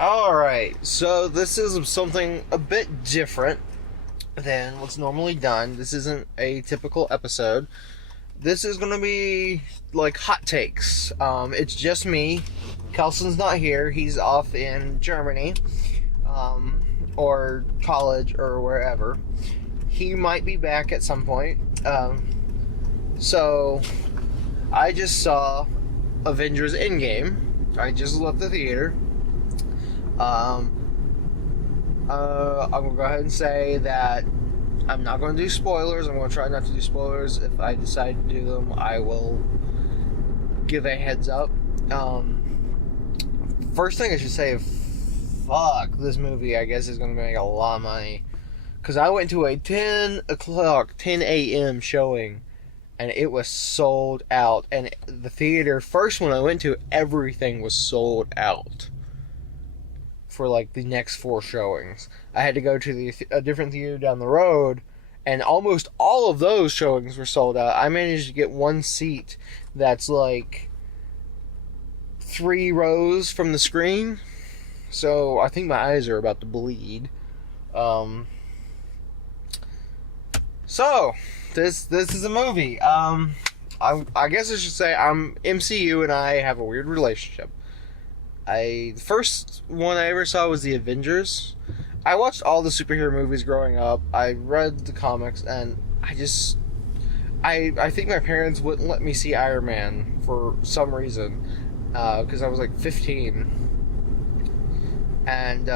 Alright, so this is something a bit different than what's normally done. This isn't a typical episode. This is gonna be like hot takes. It's just me. Kelson's not here. He's off in Germany, or college, or wherever. He might be back at some point. So, I just saw Avengers Endgame. I just left the theater. I'm gonna go ahead and say that I'm not gonna do spoilers. I'm gonna try not to do spoilers. If I decide to do them, I will give a heads up. First thing I should say, fuck, this movie, I guess, is gonna make a lot of money. Because I went to a 10 a.m. showing, and it was sold out. And the theater, first one I went to, everything was sold out for like the next 4 showings. I had to go to a different theater down the road, and almost all of those showings were sold out. I managed to get one seat that's like 3 rows from the screen, so I think my eyes are about to bleed. So this is a movie. I guess I should say MCU and I have a weird relationship. The first one I ever saw was the Avengers. I watched all the superhero movies growing up. I read the comics, and I think my parents wouldn't let me see Iron Man for some reason, because I was like 15, and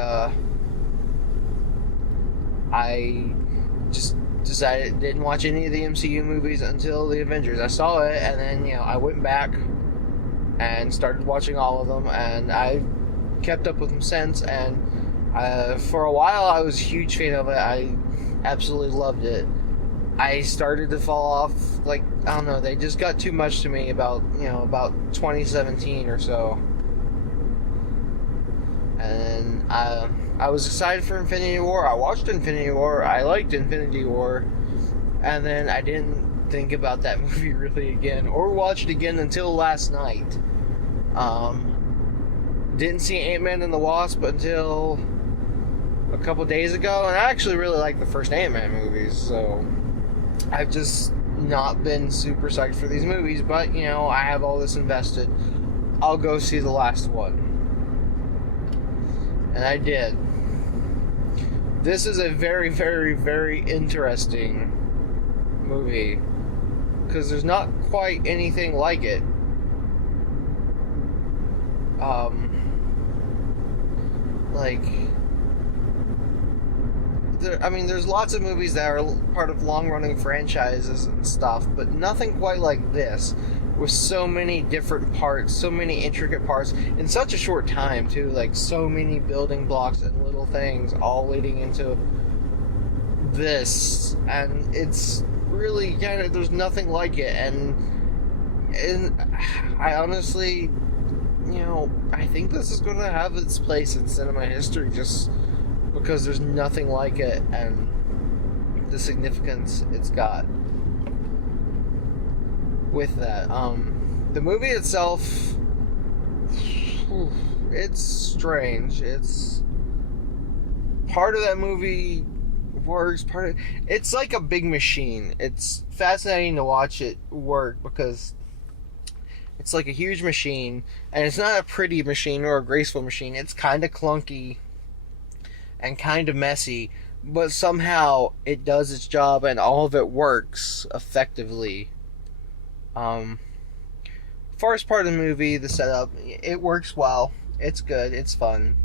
I just decided didn't watch any of the MCU movies until the Avengers. I saw it, and then I went back and started watching all of them, and I kept up with them since. And for a while, I was a huge fan of it. I absolutely loved it. I started to fall off, like, I don't know, they just got too much to me about 2017 or so. And I was excited for Infinity War. I watched Infinity War. I liked Infinity War. And then I didn't think about that movie really again, or watch it again until last night. Didn't see Ant-Man and the Wasp until a couple days ago, and I actually really like the first Ant-Man movies, so I've just not been super psyched for these movies, but I have all this invested. I'll go see the last one. And I did. This is a very, very, very interesting movie, because there's not quite anything like it. There's lots of movies that are part of long-running franchises and stuff, but nothing quite like this, with so many different parts, so many intricate parts, in such a short time, too. Like, so many building blocks and little things all leading into this, and it's really there's nothing like it, and I honestly, I think this is going to have its place in cinema history, just because there's nothing like it, and the significance it's got with that. The movie itself, it's strange. It's part of that movie works, it's like a big machine. It's fascinating to watch it work, because it's like a huge machine, and it's not a pretty machine or a graceful machine. It's kind of clunky and kind of messy, but somehow it does its job, and all of it works effectively. First part of the movie, the setup, it works well. It's good. It's fun.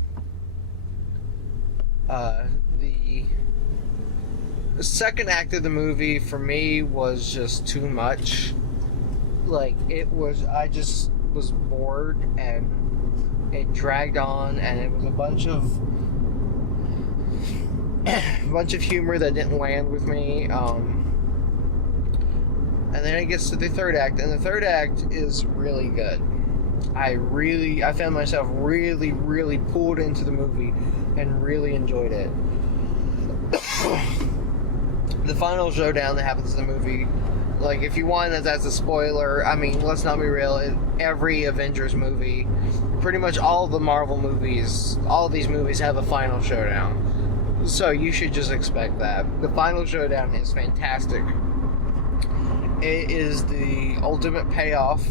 The second act of the movie, for me, was just too much. I just was bored, and it dragged on, and it was a bunch of humor that didn't land with me. And then it gets to the third act, and the third act is really good. I found myself really, really pulled into the movie and really enjoyed it. The final showdown that happens in the movie, Like, if you want that's a spoiler, I mean, let's not be real. In every Avengers movie, pretty much all the Marvel movies, all of these movies have a final showdown. So you should just expect that. The final showdown is fantastic. It is the ultimate payoff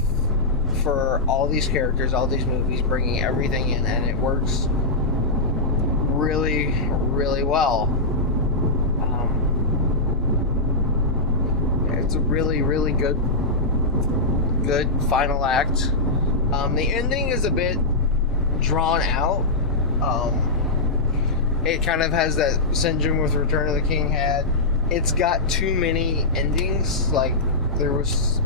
for all these characters, all these movies, bringing everything in, and it works really, really well. It's a really, really good final act. The ending is a bit drawn out. It kind of has that syndrome with Return of the King had. It's got too many endings. Like, there was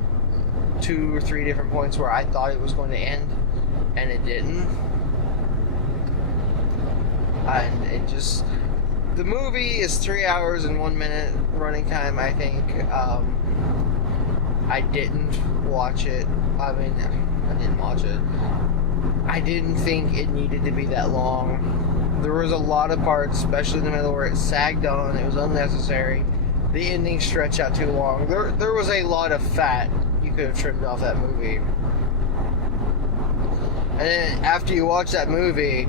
2 or 3 different points where I thought it was going to end, and it didn't. And it just... The movie is 3 hours and 1 minute running time, I think. I didn't watch it. I mean, I didn't watch it. I didn't think it needed to be that long. There was a lot of parts, especially in the middle, where it sagged on. It was unnecessary. The ending stretched out too long. There was a lot of fat you could have trimmed off that movie. And then after you watch that movie,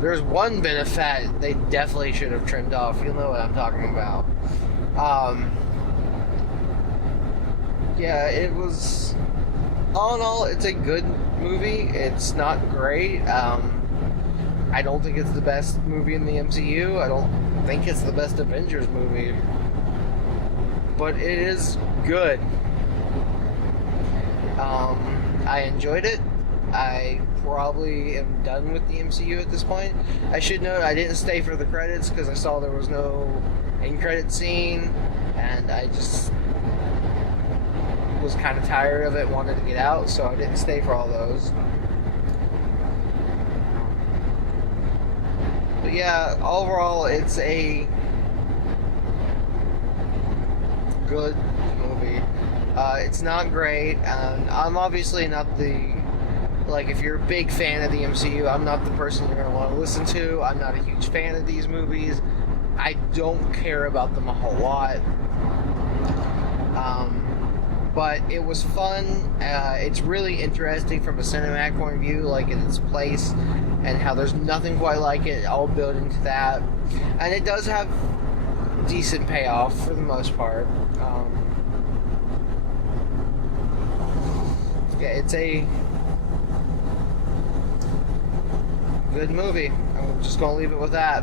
there's one bit of fat they definitely should have trimmed off. You'll know what I'm talking about. Yeah, it was... All in all, it's a good movie. It's not great. I don't think it's the best movie in the MCU. I don't think it's the best Avengers movie. But it is good. I enjoyed it. I probably am done with the MCU at this point. I should note I didn't stay for the credits because I saw there was no end-credit scene, and I just was kind of tired of it, wanted to get out, so I didn't stay for all those. But yeah, overall, it's a good movie. It's not great, and I'm obviously not the... Like, if you're a big fan of the MCU, I'm not the person you're going to want to listen to. I'm not a huge fan of these movies. I don't care about them a whole lot. But it was fun. It's really interesting from a cinematic point of view, like in its place, and how there's nothing quite like it, all built into that. And it does have decent payoff for the most part. Yeah, it's a good movie. I'm just going to leave it with that.